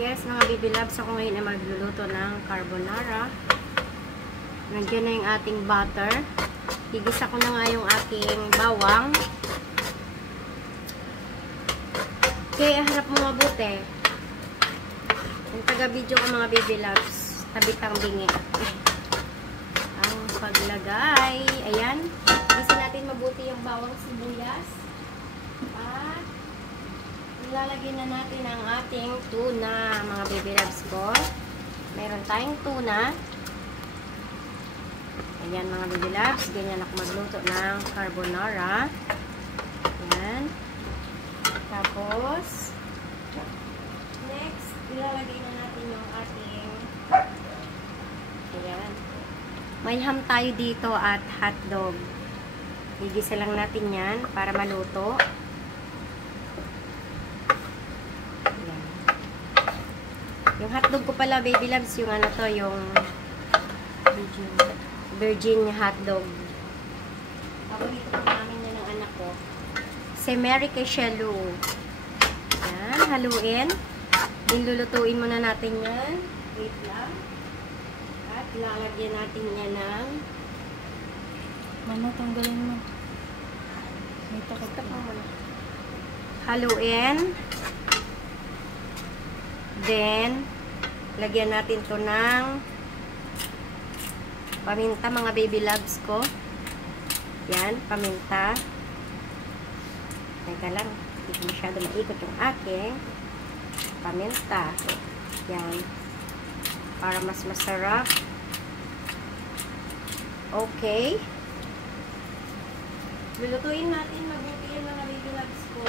Yes, mga baby loves, ako ngayon ay magluluto ng carbonara. Nandiyan na yung ating butter. Higisa ko na nga yung aking bawang. Okay, harap mo mabuti. Yung taga-video ko mga baby loves, tabitang bingi. Ang paglagay, ayan. Higisa natin mabuti yung bawang sibuyas. At ilalagay na natin ang ating tuna, mga baby loves ko. Meron tayong tuna. Ayan mga baby loves, ganyan ako magluto ng carbonara. Ayan. Tapos, next, ilalagay na natin yung ating, ayan. May ham tayo dito at hotdog. Higisa lang natin yan para maluto. Yung hotdog ko pala, baby loves, yung ano to, yung virgin hotdog. Paborito namin yan ng anak ko. Si Mary Cachelu. Yan, haluin. Lulutuin muna natin yan. Wait lang. At lalagyan natin yan ng Mama, tanggalin mo. May takot pa muna. Haluin. Then, lagyan natin to ng paminta, mga baby loves ko. Yan, paminta. Teka lang, hindi ko masyado maikot yung aking paminta. Yan. Para mas masarap. Okay. Lulutuin natin mabuti yung mga baby loves ko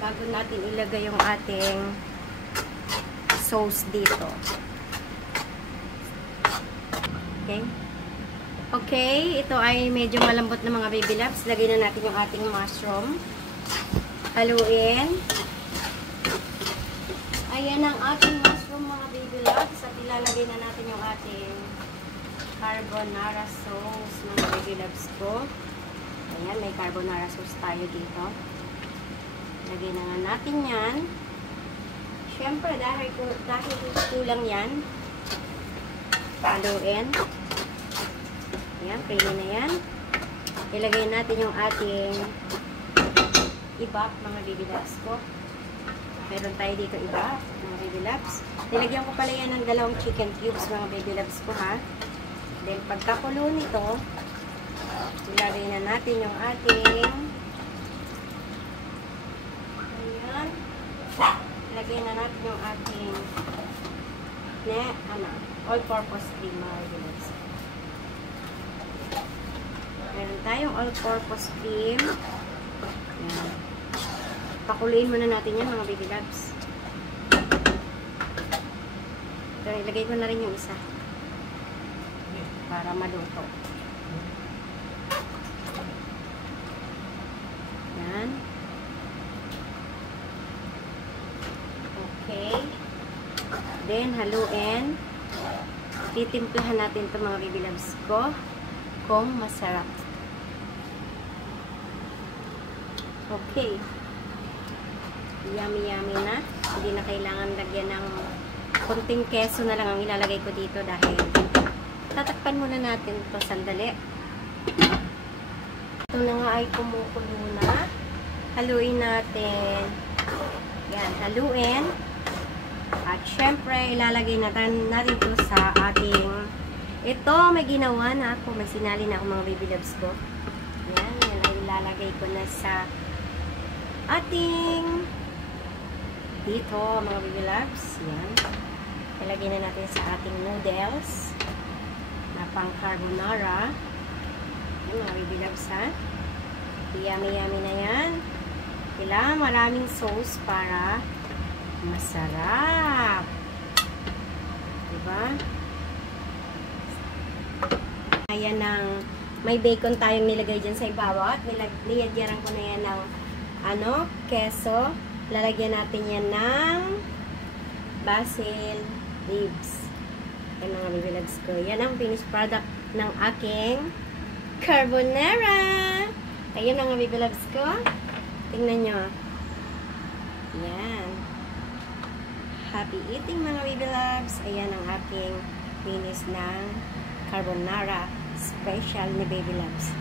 bago natin ilagay yung ating sauce dito. Okay. Okay, ito ay medyo malambot na mga baby loves. Lagay na natin yung ating mushroom. Haluin. Ayan ang ating mushroom mga baby loves. At ilalagay na natin yung ating carbonara sauce mga baby loves ko. Ayan, may carbonara sauce tayo dito. Lagay na nga natin yan. Siyempre, dahil kulang yan, haluin. Ayan, creamy na yan. Ilagay natin yung ating ibap, mga baby loves ko. Meron tayo dito ibap, mga baby loves. Nilagyan ko pala yan ng 2 chicken cubes, mga baby loves ko, ha. Then, pagkakulo nito, ilagay na natin yung ating ayan. Ilagay na natin yung ating all-purpose cream, mga baby loves. Meron tayong all-purpose cream. Ayan. Pakuluin muna natin yan, mga baby loves. Ito, ilagay ko na rin yung isa para maluto. Yan. Okay. Then, haluin. Titimplahan natin ito, mga baby loves ko kung masarap. Okay. Yummy yummy na. Hindi na kailangan lagyan ng konting keso na lang ang ilalagay ko dito dahil tatakpan muna natin ito sandali. Ito na nga ay kumukulo na. Haluin natin. Yan, haluin. At syempre, ilalagay natin ito sa ating ito, may ginawa na ako. May sinali na ako, mga baby loves ko. Yan, yan ay ilalagay ko na sa ating dito, mga baby loves. Yan. Ilagay na natin sa ating noodles na pang carbonara. Yan, mga baby loves, ha. Yummy yummy na yan. Kailangan maraming sauce para masarap. Diba? Ayan ang may bacon tayong nilagay dyan sa ibabaw. At nilagyan ko na yan ng keso. Lalagyan natin yan ng basil leaves. Ayan mga baby loves ko. Yan ang finished product ng aking carbonara. Ayan mga baby loves ko. Tingnan nyo. Yan. happy eating mga baby loves. Ayan ang aking linis ng carbonara special ni baby loves.